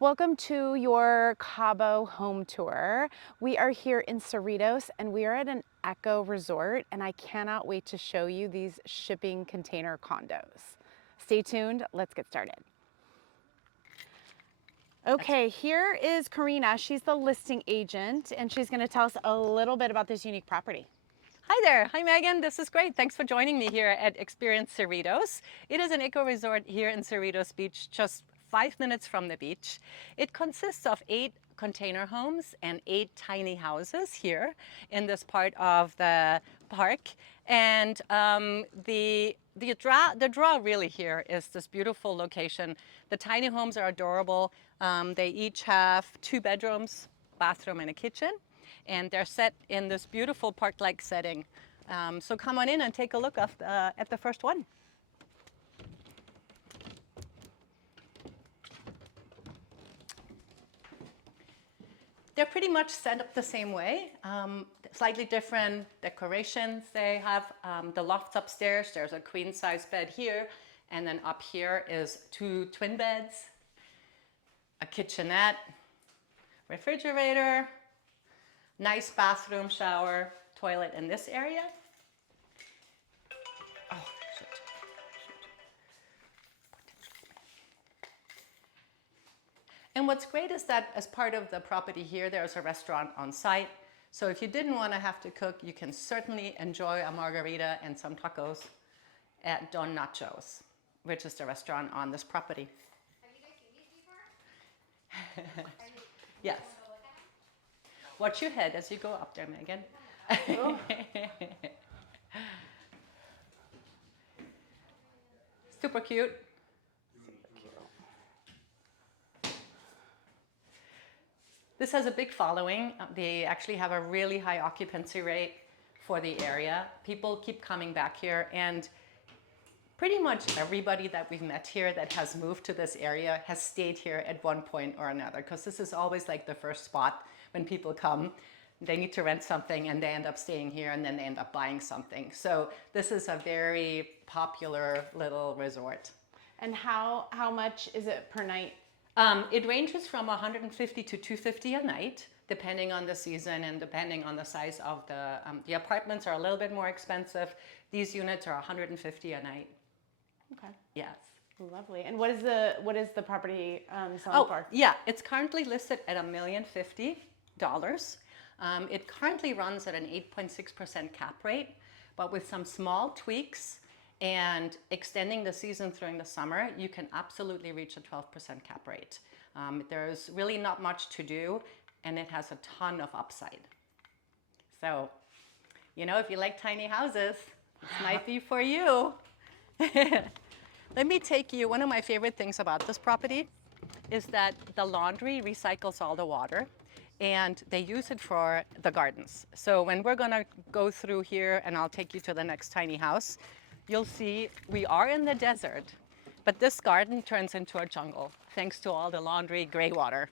Welcome to your Cabo home tour. We are here in Cerritos and we are at an eco resort, and I cannot wait to show you these shipping container condos. Stay tuned, let's get started. Okay, here is Karina. She's the listing agent and she's going to tell us a little bit about this unique property. Hi there. Hi, Megan. This is great. Thanks for joining me here at Experience Cerritos. It is an eco resort here in Cerritos Beach, just 5 minutes from the beach. It consists of 8 container homes and 8 tiny houses here in this part of the park. And the draw really here is this beautiful location. The tiny homes are adorable. They each have 2 bedrooms, bathroom, and a kitchen. And they're set in this beautiful park-like setting. So come on in and take a look at the first one. They're pretty much set up the same way, slightly different decorations. They have the lofts upstairs. There's a queen-size bed here, and then up here is 2 twin beds, a kitchenette, refrigerator, nice bathroom, shower, toilet in this area. Oh, shit. And what's great is that as part of the property here, there's a restaurant on site. So if you didn't want to have to cook, you can certainly enjoy a margarita and some tacos at Don Nacho's, which is the restaurant on this property. Have you guys seen these before? Yes. Watch your head as you go up there, Megan. Super cute. This has a big following. They actually have a really high occupancy rate for the area. People keep coming back here, and pretty much everybody that we've met here that has moved to this area has stayed here at one point or another, because this is always like the first spot when people come. They need to rent something and they end up staying here, and then they end up buying something. So this is a very popular little resort. And how much is it per night? It ranges from $150 to $250 a night, depending on the season and depending on the size of the apartments are a little bit more expensive. These units are $150 a night. Okay. Yes. Lovely. And what is the property selling for? Yeah, it's currently listed at $1,050,000. It currently runs at an 8.6% cap rate, but with some small tweaks and extending the season during the summer, you can absolutely reach a 12% cap rate. There's really not much to do, and it has a ton of upside. So, if you like tiny houses, this might be for you. Let me take you, one of my favorite things about this property is that the laundry recycles all the water, and they use it for the gardens. So when we're gonna go through here, and I'll take you to the next tiny house, you'll see we are in the desert, but this garden turns into a jungle thanks to all the laundry gray water.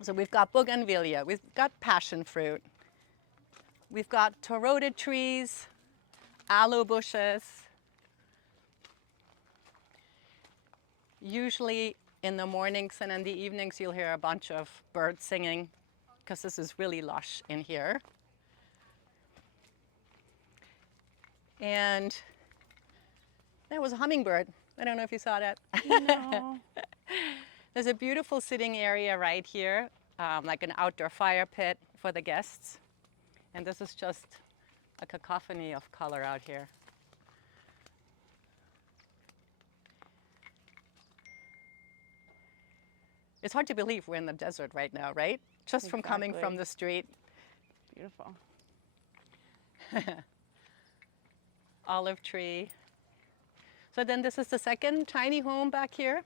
So we've got bougainvillea, we've got passion fruit, we've got torota trees, aloe bushes. Usually in the mornings and in the evenings, you'll hear a bunch of birds singing, because this is really lush in here. And there was a hummingbird. I don't know if you saw that. No. There's a beautiful sitting area right here, like an outdoor fire pit for the guests. And this is just a cacophony of color out here. It's hard to believe we're in the desert right now, right? Just from coming from the street. Beautiful. Olive tree. So then this is the second tiny home back here.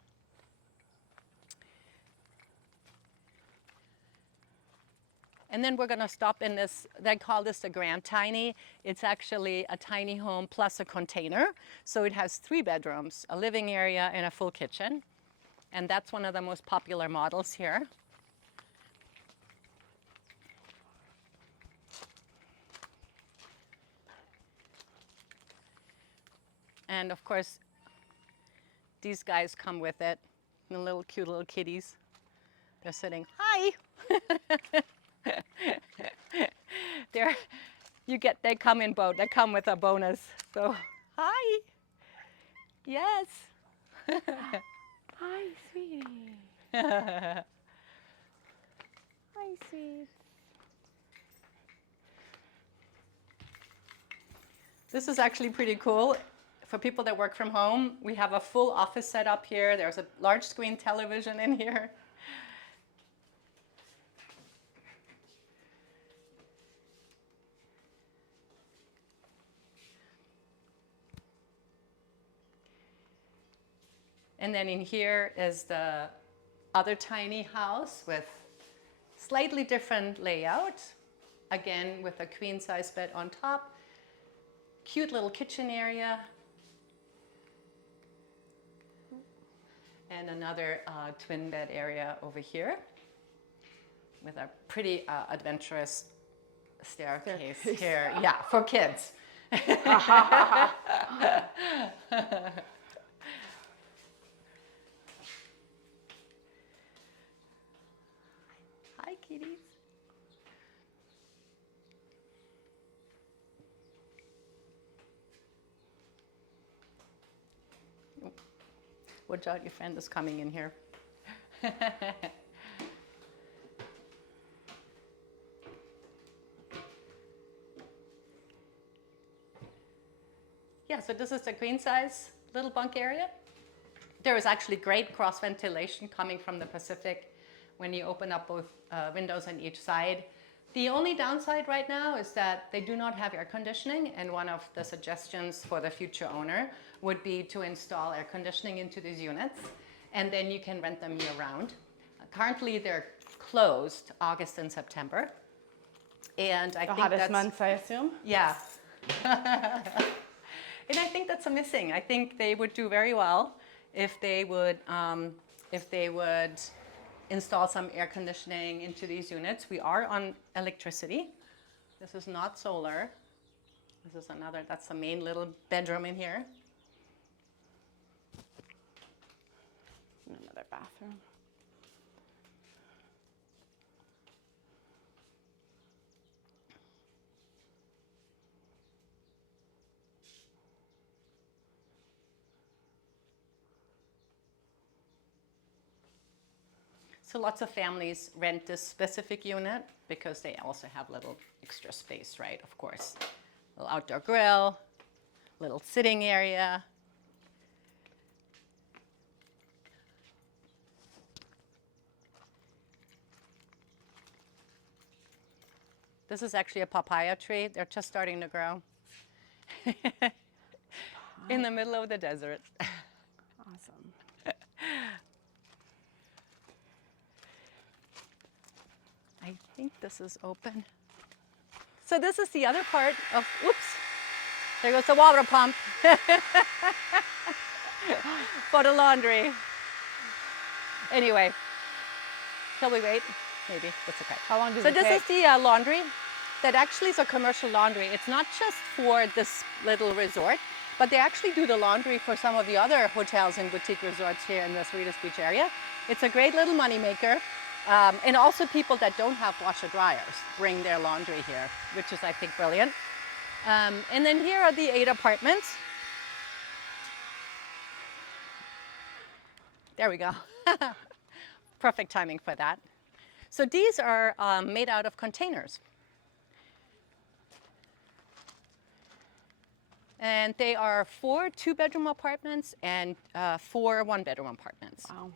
And then we're going to stop in this, they call this the Grand Tiny. It's actually a tiny home plus a container. So it has 3 bedrooms, a living area, and a full kitchen. And that's one of the most popular models here. And of course, these guys come with it. The little cute little kitties. They're sitting, hi. They're, they come in boat. They come with a bonus. So, hi. Yes. Hi, sweetie. Hi, sweet. This is actually pretty cool. For people that work from home, we have a full office set up here. There's a large screen television in here. And then in here is the other tiny house with slightly different layout. Again, with a queen size bed on top. Cute little kitchen area. And another twin bed area over here with a pretty adventurous staircase here. Yeah, for kids. Hi, kitties. Watch out, your friend is coming in here. Yeah, so this is the queen size little bunk area. There is actually great cross ventilation coming from the Pacific when you open up both windows on each side. The only downside right now is that they do not have air conditioning, and one of the suggestions for the future owner would be to install air conditioning into these units, and then you can rent them year round. Currently they're closed August and September. And I The think hottest that's, months, I assume? yeah. And I think that's a missing. I think they would do very well if they would install some air conditioning into these units. We are on electricity. This is not solar. This is another, that's the main little bedroom in here. And another bathroom. So lots of families rent this specific unit because they also have little extra space, right? Of course. Little outdoor grill, little sitting area. This is actually a papaya tree. They're just starting to grow in the middle of the desert. Awesome. I think this is open. So this is the other part of, oops, there goes the water pump for the laundry. Anyway, shall we wait? Maybe, that's okay. How long does So it this take? is the laundry. That actually is a commercial laundry. It's not just for this little resort, but they actually do the laundry for some of the other hotels and boutique resorts here in the Cerritos Beach area. It's a great little moneymaker. And also people that don't have washer dryers bring their laundry here, which is, I think, brilliant. And then here are the 8 apartments. There we go. Perfect timing for that. So these are made out of containers. And they are 4 2-bedroom apartments and 4 1-bedroom apartments. Wow.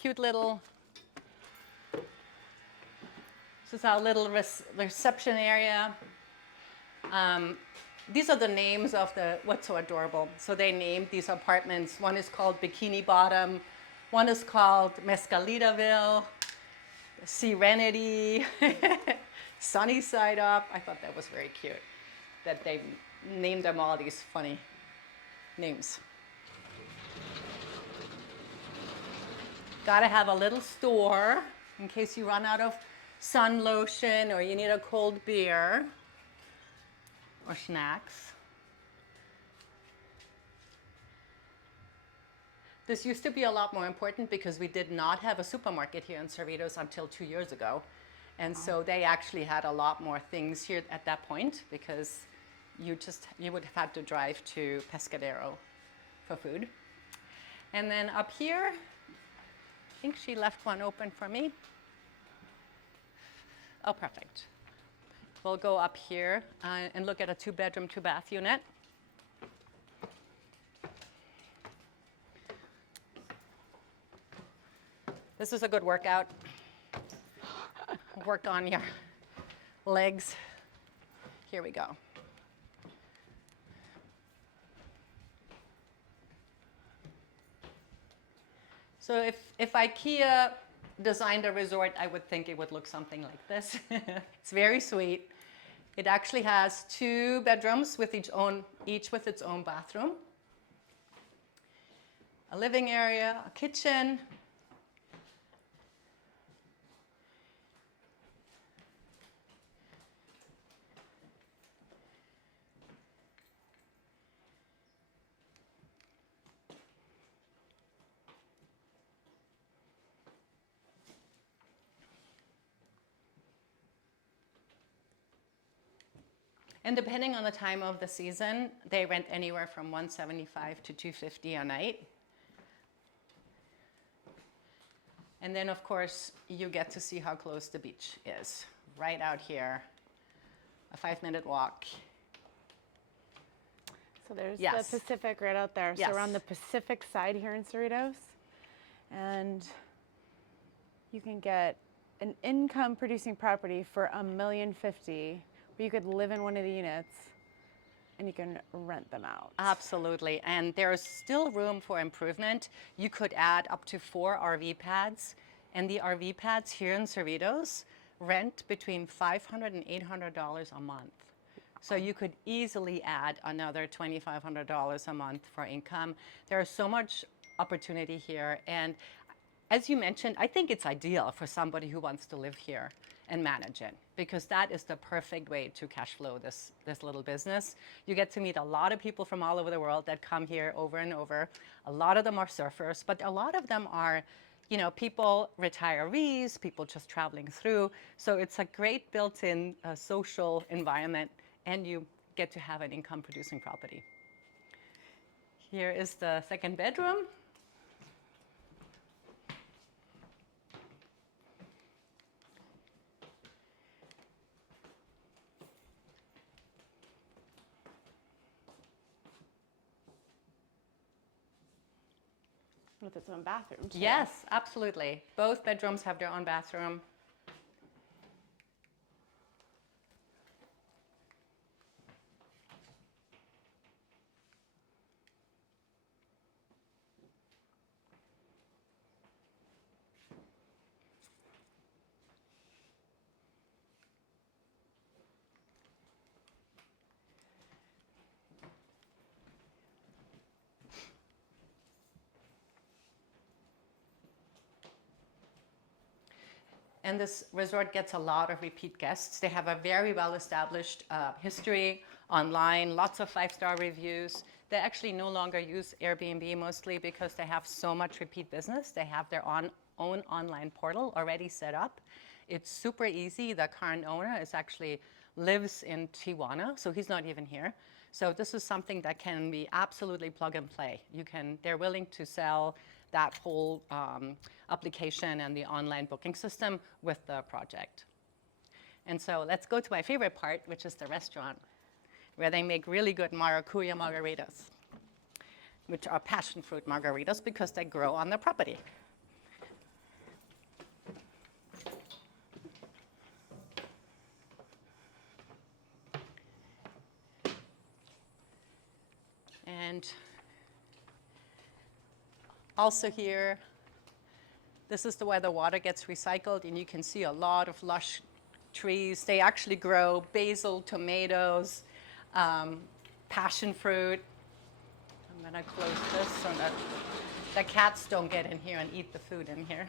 Cute little, this is our little reception area. These are the names of what's so adorable. So they named these apartments. One is called Bikini Bottom. One is called Mescalitaville, Serenity, Sunny Side Up. I thought that was very cute that they named them all these funny names. Gotta have a little store in case you run out of sun lotion or you need a cold beer or snacks. This used to be a lot more important because we did not have a supermarket here in Cerritos until 2 years ago. And so they actually had a lot more things here at that point because you would have had to drive to Pescadero for food. And then up here, I think she left one open for me. Oh, perfect. We'll go up here and look at a 2-bedroom, 2-bath unit. This is a good workout. Work on your legs. Here we go. So if IKEA designed a resort, I would think it would look something like this. It's very sweet. It actually has 2 bedrooms with each with its own bathroom, a living area, a kitchen. And depending on the time of the season, they rent anywhere from $175 to $250 a night. And then, of course, you get to see how close the beach is. Right out here, a 5-minute walk. So there's Yes. the Pacific right out there. Yes. So we're on the Pacific side here in Cerritos. And you can get an income producing property for $1.05 million, where you could live in one of the units and you can rent them out. Absolutely, and there's still room for improvement. You could add up to 4 RV pads, and the RV pads here in Cerritos rent between $500 and $800 a month. So you could easily add another $2,500 a month for income. There is so much opportunity here, and as you mentioned, I think it's ideal for somebody who wants to live here and manage it, because that is the perfect way to cash flow this little business. You get to meet a lot of people from all over the world that come here over and over. A lot of them are surfers, but a lot of them are, people, retirees, people just traveling through. So it's a great built-in social environment, and you get to have an income-producing property. Here is the 2nd bedroom. With its own bathroom, too. Yes, absolutely. Both bedrooms have their own bathroom. And this resort gets a lot of repeat guests. They have a very well-established history online, lots of 5-star reviews. They actually no longer use Airbnb mostly because they have so much repeat business. They have their own online portal already set up. It's super easy. The current owner lives in Tijuana, so he's not even here. So this is something that can be absolutely plug and play. They're willing to sell that whole application and the online booking system with the project. And so let's go to my favorite part, which is the restaurant, where they make really good maracuya margaritas, which are passion fruit margaritas because they grow on the property. And also here, this is where the water gets recycled, and you can see a lot of lush trees. They actually grow basil, tomatoes, passion fruit. I'm gonna close this so that the cats don't get in here and eat the food in here.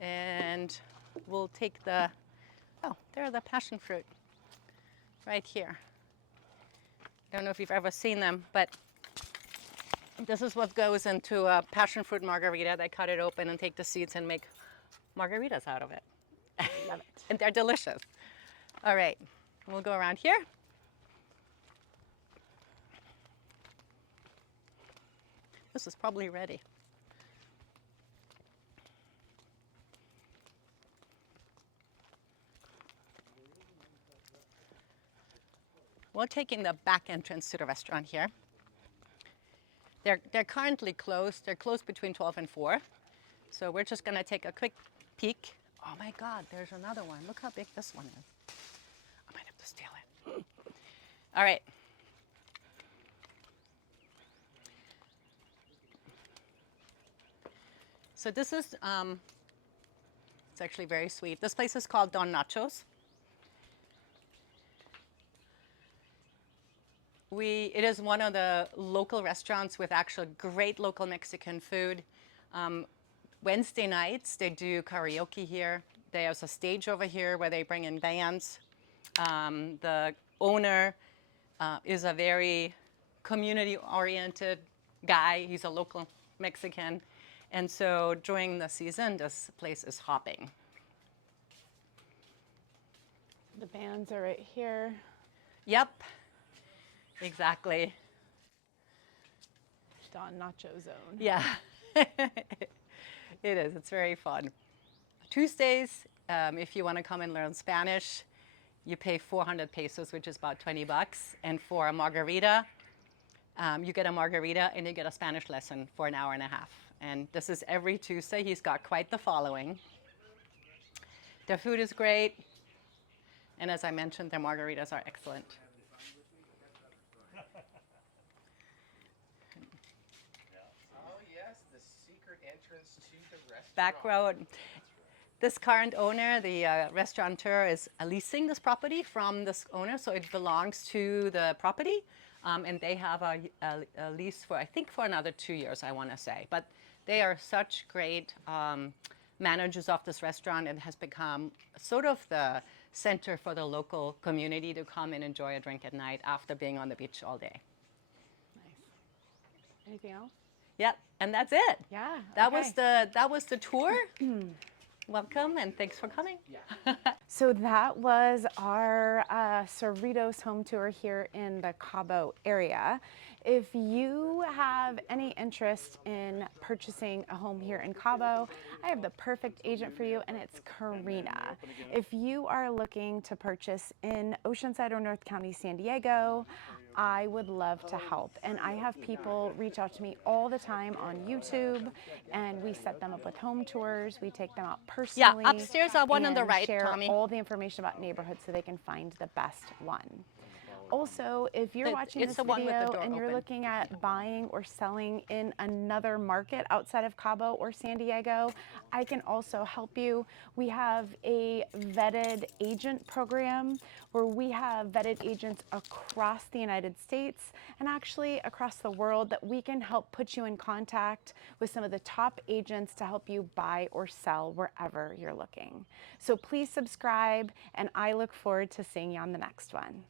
And we'll take there are the passion fruit. right here. I don't know if you've ever seen them, but this is what goes into a passion fruit margarita. They cut it open and take the seeds and make margaritas out of it. Love it. And they're delicious. All right, we'll go around here. This is probably ready. We're taking the back entrance to the restaurant here. They're currently closed. They're closed between 12 and 4. So we're just going to take a quick peek. Oh my God, there's another one. Look how big this one is. I might have to steal it. All right. So this is, it's actually very sweet. This place is called Don Nacho's. It is one of the local restaurants with actual great local Mexican food. Wednesday nights, they do karaoke here. There's a stage over here where they bring in bands. The owner is a very community-oriented guy. He's a local Mexican. And so during the season, this place is hopping. The bands are right here. Yep, exactly. Don Nacho Zone. Yeah, it is. It's very fun. Tuesdays, if you want to come and learn Spanish, you pay 400 pesos, which is about 20 bucks. And for a margarita, you get a margarita and you get a Spanish lesson for an hour and a half. And this is every Tuesday. He's got quite the following. Their food is great. And as I mentioned, their margaritas are excellent. Oh yes, the secret entrance to the restaurant. Back road. This current owner, the restaurateur, is leasing this property from this owner, so it belongs to the property. And they have a lease for, I think, for another 2 years, I want to say. But they are such great managers of this restaurant. It has become sort of the center for the local community to come and enjoy a drink at night after being on the beach all day. Nice. Anything else? Yep, and that's it. Yeah. That okay. was the tour. Welcome and thanks for coming. So that was our Cerritos home tour here in the Cabo area. If you have any interest in purchasing a home here in Cabo, I have the perfect agent for you, and it's Karina. If you are looking to purchase in Oceanside or North County, San Diego, I would love to help. And I have people reach out to me all the time on YouTube, and we set them up with home tours. We take them out personally. Yeah, upstairs are one on the and right, share Tommy. all the information about neighborhoods so they can find the best one. Also, if you're watching it's this the one with the video door and you're open. looking at buying or selling in another market outside of Cabo or San Diego, I can also help you. We have a vetted agent program where we have vetted agents across the United States and actually across the world that we can help put you in contact with some of the top agents to help you buy or sell wherever you're looking. So please subscribe, and I look forward to seeing you on the next one.